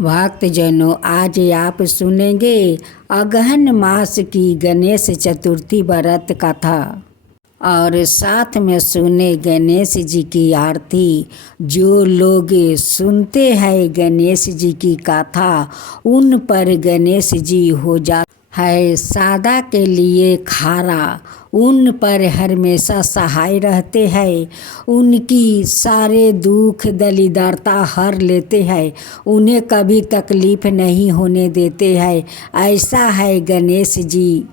भक्तजनों, आज आप सुनेंगे अगहन मास की गणेश चतुर्थी व्रत कथा और साथ में सुने गणेश जी की आरती। जो लोग सुनते हैं गणेश जी की कथा, उन पर गणेश जी हो जाते है सादा के लिए खारा, उन पर हमेशा सहाय रहते हैं। उनकी सारे दुख दलिद्रता हर लेते हैं, उन्हें कभी तकलीफ नहीं होने देते हैं। ऐसा है गणेश जी।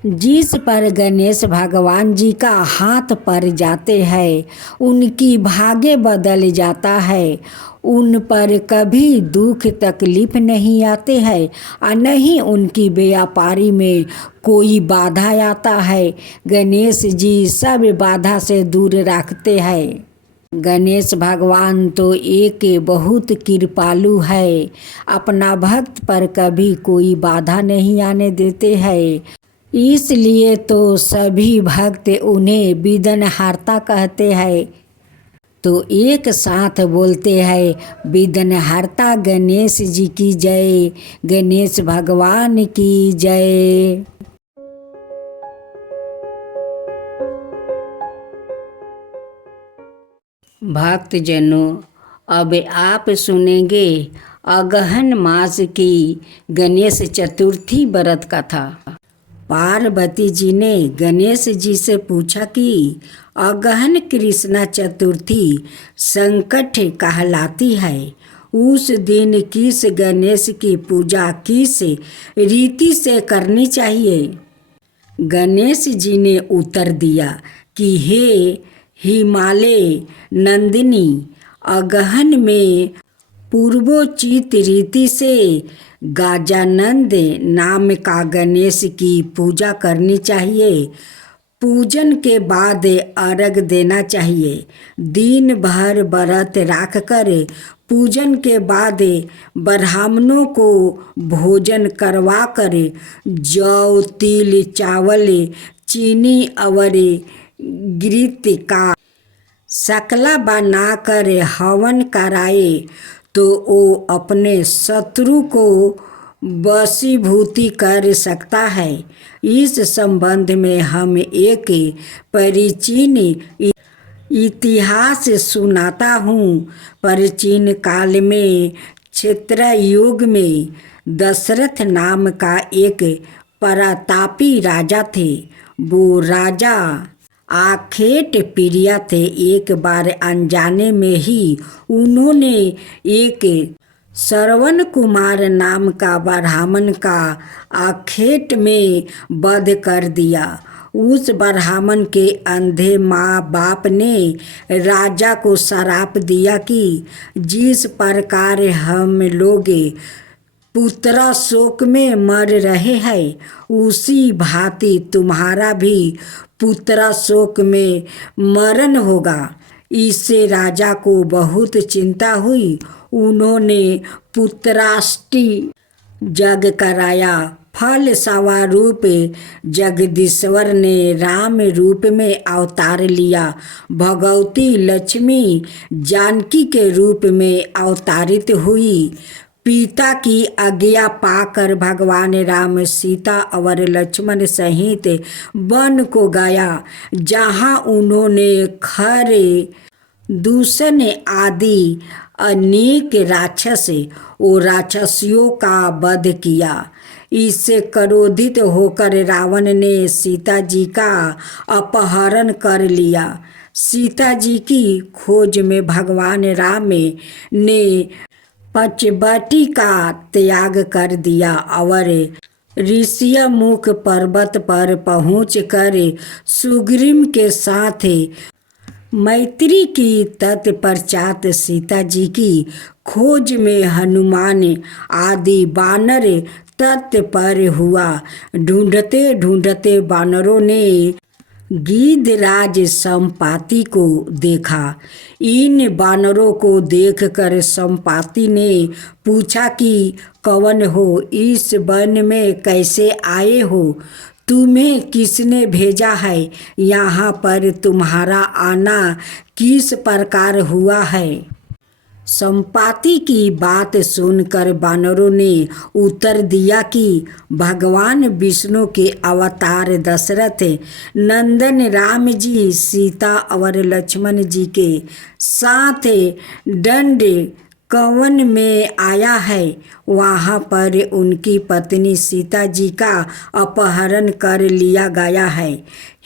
जिस पर गणेश भगवान जी का हाथ पर जाते हैं, उनकी भाग्य बदल जाता है। उन पर कभी दुख तकलीफ नहीं आते हैं और नहीं उनकी व्यापारी में कोई बाधा आता है। गणेश जी सब बाधा से दूर रखते हैं। गणेश भगवान तो एक बहुत कृपालु है, अपना भक्त पर कभी कोई बाधा नहीं आने देते हैं। इसलिए तो सभी भक्त उन्हें विघ्नहर्ता कहते हैं। तो एक साथ बोलते हैं, विघ्नहर्ता गणेश जी की जय, गणेश भगवान की जय। भक्तजनों, अब आप सुनेंगे अगहन मास की गणेश चतुर्थी व्रत कथा। पार्वती जी ने गणेश जी से पूछा कि अगहन कृष्णा चतुर्थी संकट कहलाती है। उस दिन किस गणेश की पूजा किस रीति से करनी चाहिए? गणेश जी ने उत्तर दिया कि हे हिमालय नंदिनी, अगहन में पूर्वोचित रीति से गजानंद नाम का गणेश की पूजा करनी चाहिए। पूजन के बाद अर्घ देना चाहिए। दिन भर व्रत रख कर पूजन के बाद ब्राह्मणों को भोजन करवा कर जौ तिल चावल चीनी और घृत का शकला बनाकर हवन कराए तो वो अपने शत्रु को वशीभूति कर सकता है। इस संबंध में हम एक प्राचीन इतिहास सुनाता हूँ। प्राचीन काल में क्षेत्र युग में दशरथ नाम का एक प्रतापी राजा थे। वो राजा आखेट प्रिय थे। एक बार अनजाने में ही उन्होंने एक श्रवण कुमार नाम का ब्राह्मण का आखेट में वध कर दिया। उस ब्राह्मण के अंधे माँ बाप ने राजा को श्राप दिया कि जिस प्रकार हम लोग पुत्र शोक में मर रहे हैं, उसी भांति तुम्हारा भी पुत्र शोक में मरण होगा। इससे राजा को बहुत चिंता हुई। उन्होंने पुत्राष्टि यज्ञ कराया। फल स्वरूप जगदीश्वर ने राम रूप में अवतार लिया। भगवती लक्ष्मी जानकी के रूप में अवतारित हुई। पिता की आज्ञा पाकर भगवान राम सीता और लक्ष्मण सहित वन को गया, जहाँ उन्होंने खर दूषण आदि अनेक राक्षस और राक्षसियों का वध किया। इससे क्रोधित होकर रावण ने सीता जी का अपहरण कर लिया। सीता जी की खोज में भगवान राम ने पंचवटी का त्याग कर दिया और ऋषिमुख पर्वत पर पहुंचकर सुग्रीव के साथ मैत्री की। तत्पश्चात सीता जी की खोज में हनुमान आदि बानर तत्पर हुआ। ढूंढते ढूंढते बानरों ने गिद्धराज संपाति को देखा। इन बानरों को देखकर संपाति ने पूछा कि कौन हो, इस वन में कैसे आए हो, तुम्हें किसने भेजा है, यहाँ पर तुम्हारा आना किस प्रकार हुआ है? संपाति की बात सुनकर वानरों ने उत्तर दिया कि भगवान विष्णु के अवतार दशरथ नंदन राम जी सीता और लक्ष्मण जी के साथ दंड कवन में आया है, वहाँ पर उनकी पत्नी सीता जी का अपहरण कर लिया गया है।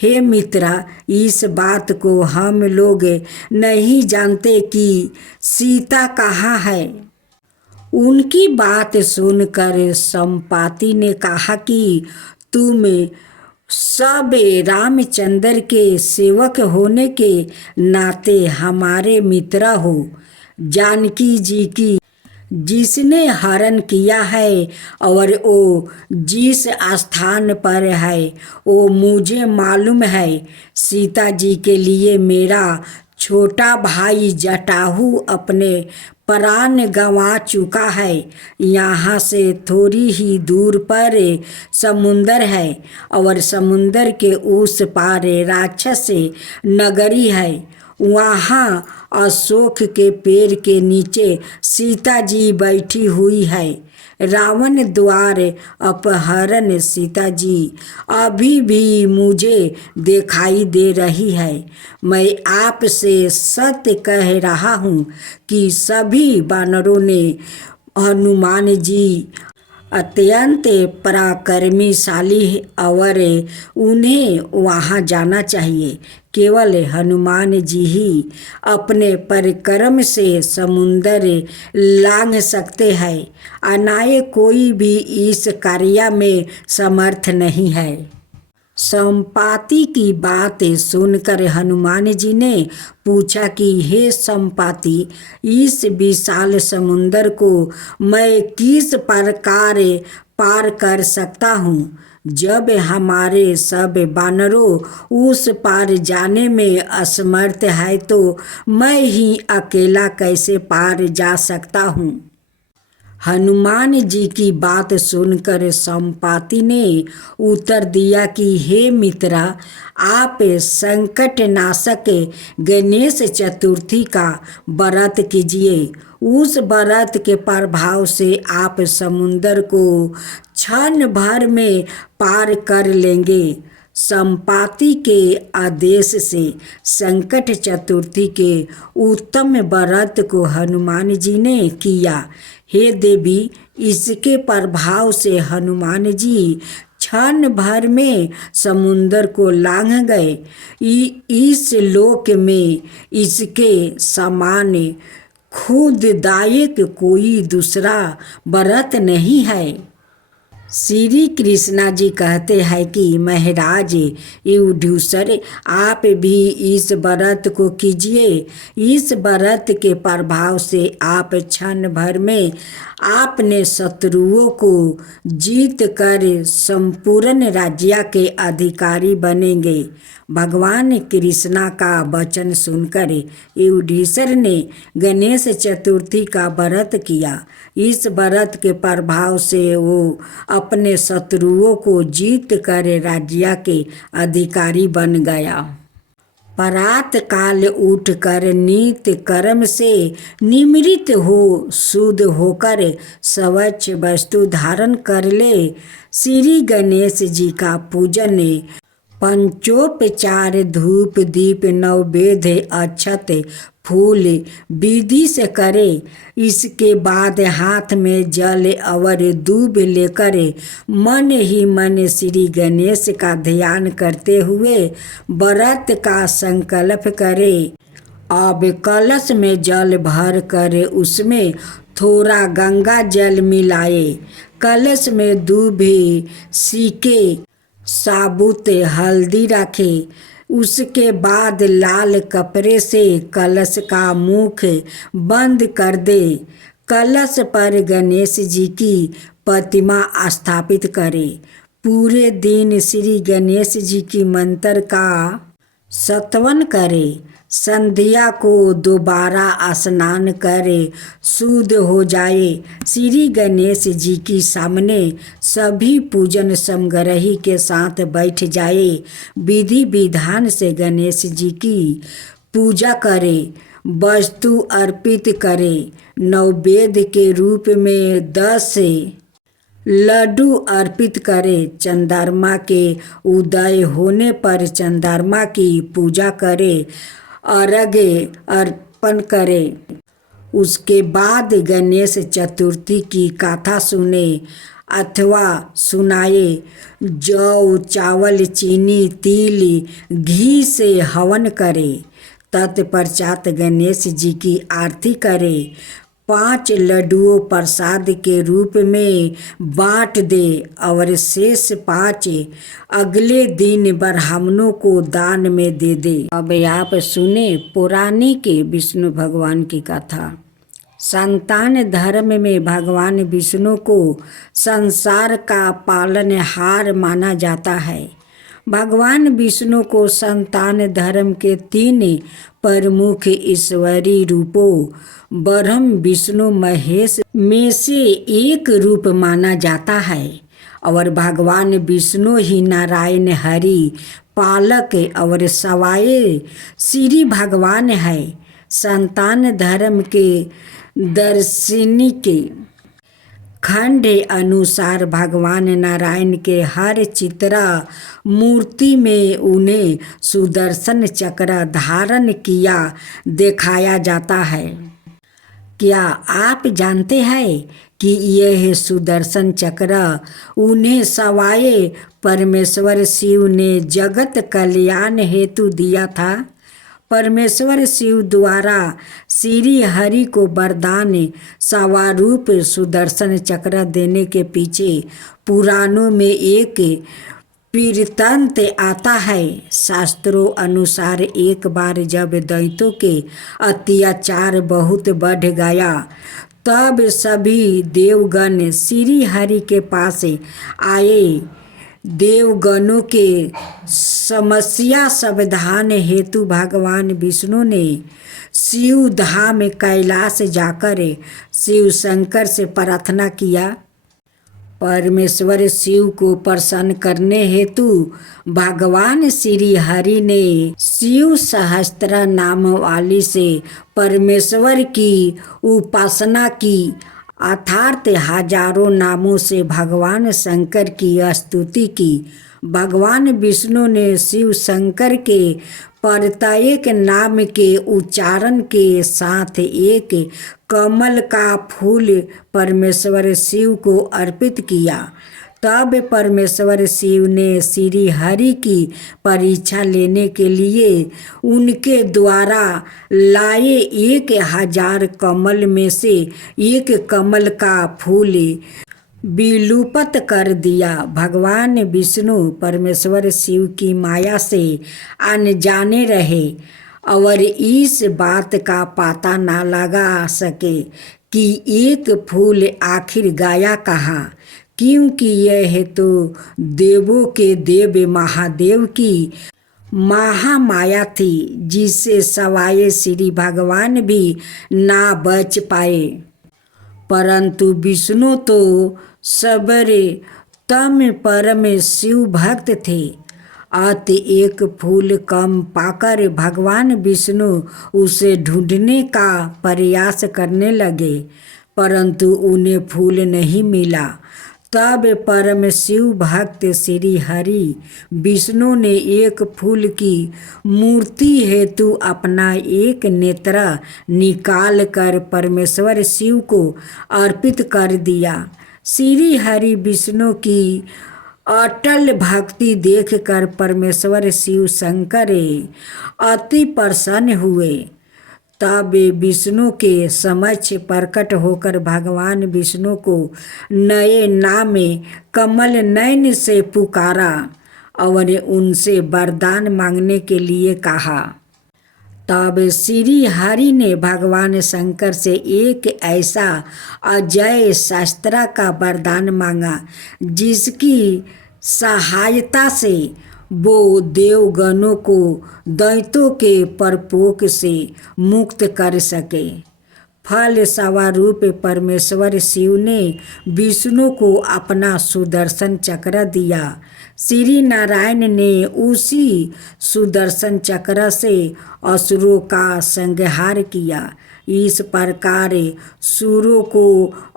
हे मित्रा, इस बात को हम लोग नहीं जानते कि सीता कहाँ है। उनकी बात सुनकर संपाति ने कहा कि तुम सब रामचंद्र के सेवक होने के नाते हमारे मित्र हो। जानकी जी की जिसने हरण किया है और वो जिस स्थान पर है वो मुझे मालूम है। सीता जी के लिए मेरा छोटा भाई जटाहू अपने प्राण गंवा चुका है। यहाँ से थोड़ी ही दूर पर समुंदर है और समुंदर के उस पार राक्षस नगरी है। वहाँ अशोक के पेड़ के नीचे सीता जी बैठी हुई है। रावण द्वार अपहरण सीता जी अभी भी मुझे दिखाई दे रही है। मैं आपसे सत्य कह रहा हूँ कि सभी वानरों ने हनुमान जी अत्यंत पराक्रमशाली और उन्हें वहाँ जाना चाहिए। केवल हनुमान जी ही अपने परिक्रम से समुंदर लांघ सकते हैं, अन्य कोई भी इस कार्य में समर्थ नहीं है। संपाति की बात सुनकर हनुमान जी ने पूछा कि हे संपाति, इस विशाल समुंदर को मैं किस प्रकार पार कर सकता हूँ? जब हमारे सब वानरों उस पार जाने में असमर्थ है तो मैं ही अकेला कैसे पार जा सकता हूँ? हनुमान जी की बात सुनकर संपाति ने उत्तर दिया कि हे मित्रा, आप संकट नाशक गणेश चतुर्थी का व्रत कीजिए। उस व्रत के प्रभाव से आप समुंदर को क्षण भर में पार कर लेंगे। संपाति के आदेश से संकट चतुर्थी के उत्तम व्रत को हनुमान जी ने किया। हे देवी, इसके प्रभाव से हनुमान जी क्षण भर में समुंदर को लांघ गए। इस लोक में इसके समान खुददायक कोई दूसरा व्रत नहीं है। श्री कृष्णा जी कहते हैं कि महाराज युधिष्ठिर, आप भी इस व्रत को कीजिए। इस व्रत के प्रभाव से आप क्षण भर में आपने शत्रुओं को जीत कर संपूर्ण राज्य के अधिकारी बनेंगे। भगवान कृष्णा का वचन सुनकर युधिष्ठिर ने गणेश चतुर्थी का व्रत किया। इस व्रत के प्रभाव से वो अपने शत्रुओं को जीत कर राज्य के अधिकारी बन गया। प्रात काल उठकर नित्य कर्म से निमृत हो शुद्ध होकर स्वच्छ वस्तु धारण कर ले। श्री गणेश जी का पूजन पंचोपचार धूप दीप नैवेद्य अक्षत फूल विधि से करे। इसके बाद हाथ में जल और दूब लेकर मन ही मन श्री गणेश का ध्यान करते हुए व्रत का संकल्प करे। अब कलश में जल भर कर उसमें थोड़ा गंगा जल मिलाए। कलश में दूब सीके साबुत हल्दी रखे। उसके बाद लाल कपड़े से कलश का मुख बंद कर दे। कलश पर गणेश जी की प्रतिमा स्थापित करे। पूरे दिन श्री गणेश जी की मंत्र का स्तवन करे। संध्या को दोबारा स्नान करे शुद्ध हो जाए। श्री गणेश जी की सामने सभी पूजन समग्रही के साथ बैठ जाए। विधि विधान से गणेश जी की पूजा करे, वस्तु अर्पित करे। नैवेद्य के रूप में 10 लड्डू अर्पित करे। चंद्रमा के उदय होने पर चंद्रमा की पूजा करे, अर्घ्य अर्पण करे। उसके बाद गणेश चतुर्थी की कथा सुने अथवा सुनाए। जौ, चावल, चीनी, तिल, घी से हवन करे। तत्पश्चात गणेश जी की आरती करे। 5 लड्डुओं प्रसाद के रूप में बांट दे और शेष 5 अगले दिन ब्राह्मणों को दान में दे दे। अब आप सुने पौराणिक विष्णु भगवान की कथा। संतान धर्म में भगवान विष्णु को संसार का पालनहार माना जाता है। भगवान विष्णु को संतान धर्म के 3 प्रमुख ईश्वरीय रूपों ब्रह्म, विष्णु, महेश में से एक रूप माना जाता है और भगवान विष्णु ही नारायण, हरि, पालक और सवाए श्री भगवान है। संतान धर्म के दार्शनिक खंड अनुसार भगवान नारायण के हर चित्रा मूर्ति में उन्हें सुदर्शन चक्र धारण किया दिखाया जाता है। क्या आप जानते हैं कि यह सुदर्शन चक्र उन्हें सवाए परमेश्वर शिव ने जगत कल्याण हेतु दिया था? परमेश्वर शिव द्वारा श्री हरि को वरदान स्वरूप सुदर्शन चक्र देने के पीछे पुराणों में एक वृत्तांत आता है। शास्त्रों अनुसार एक बार जब दैत्यों के अत्याचार बहुत बढ़ गया तब सभी देवगण श्री हरि के पास आए। देवगणों के समस्या समाधान हेतु भगवान विष्णु ने शिव धाम कैलाश जाकर शिव शंकर से प्रार्थना किया। परमेश्वर शिव को प्रसन्न करने हेतु भगवान श्री हरि ने शिव सहस्त्र नाम वाली से परमेश्वर की उपासना की, अर्थात हजारों नामों से भगवान शंकर की स्तुति की। भगवान विष्णु ने शिव शंकर के प्रत्येक नाम के उच्चारण के साथ एक कमल का फूल परमेश्वर शिव को अर्पित किया। तब परमेश्वर शिव ने श्री हरि की परीक्षा लेने के लिए उनके द्वारा लाए 1000 कमल में से एक कमल का फूल विलुप्त कर दिया। भगवान विष्णु परमेश्वर शिव की माया से अनजाने रहे और इस बात का पता न लगा सके कि एक फूल आखिर गया कहाँ, क्योंकि यह तो देवों के देव महादेव की महामाया थी जिससे सवाए श्री भगवान भी ना बच पाए। परंतु विष्णु तो सबरे तम परम शिव भक्त थे। अत एक फूल कम पाकर भगवान विष्णु उसे ढूंढने का प्रयास करने लगे, परंतु उन्हें फूल नहीं मिला। तब परम शिव भक्त श्री हरि विष्णु ने एक फूल की मूर्ति हेतु अपना एक नेत्र निकाल कर परमेश्वर शिव को अर्पित कर दिया। श्री हरि विष्णु की अटल भक्ति देखकर परमेश्वर शिव शंकर अति प्रसन्न हुए। तब विष्णु के समक्ष प्रकट होकर भगवान विष्णु को नए नाम कमल नयन से पुकारा और उनसे वरदान मांगने के लिए कहा। तब श्री हरि ने भगवान शंकर से एक ऐसा अजय शस्त्र का वरदान मांगा जिसकी सहायता से वो देवगणों को दैत्यों के प्रकोप से मुक्त कर सके। फल स्वरूप परमेश्वर शिव ने विष्णु को अपना सुदर्शन चक्र दिया। श्री नारायण ने उसी सुदर्शन चक्र से असुरों का संहार किया। इस प्रकार सुरों को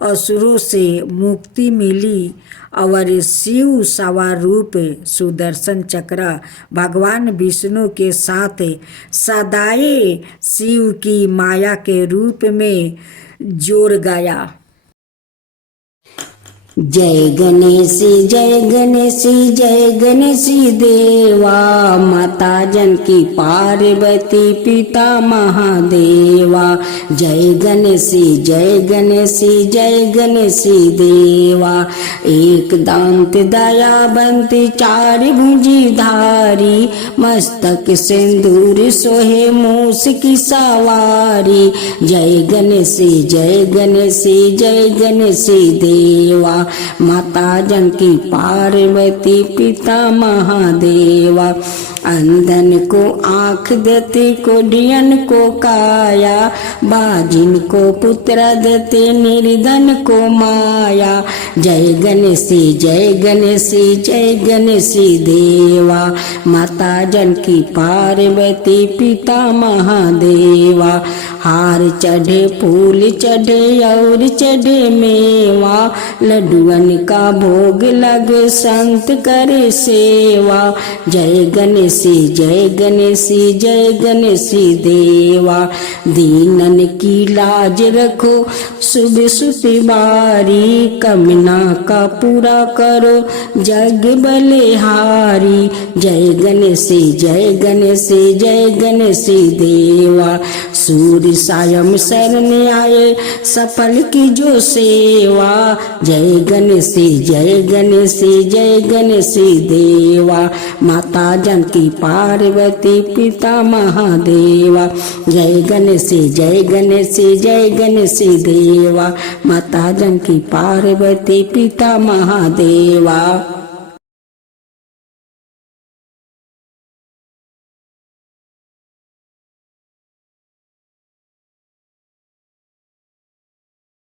असुरों से मुक्ति मिली और शिव स्वरूप सुदर्शन चक्र भगवान विष्णु के साथ सदाए शिव की माया के रूप में जोड़ गया। जय गणेश जय गणेश जय गणेश देवा, माता जानकी पार्वती पिता महादेवा। जय गणेश जय गणेश जय गणेश देवा, एक दांत दयावंत चार भुजी धारी, मस्तक सिंदूर सोहे मूस की सवारी। जय गणेश जय गणेश जय गणेश देवा, माता जानकी पार्वती पिता महादेवा। अंधन को आँख देते, कोढ़ियन को काया, बाजिन को पुत्र देते, निर्धन को माया। जय गणेश जय गणेश जय गणेश देवा, माता जानकी पार्वती पिता महादेवा। हार चढ़े फूल चढ़े और चढ़े मेवा, लड्डुअन का भोग लगे संत करे सेवा। जय गणेश जय गणेश जय गणेश देवा, दीनन की लाज रखो सुबह सुती बारी, कमना का पूरा करो जग बलिहारी। जय गणेश जय गणेश जय गणेश देवा, सूर्य सायं शरण आए सफल की जो सेवा। जय गणेश जय गणेश जय गणेश देवा, माता जानकी पार्वती पिता महादेवा। जय गणेश जय गणेश जय गणेश देवा, माता जानकी पार्वती पिता महादेवा।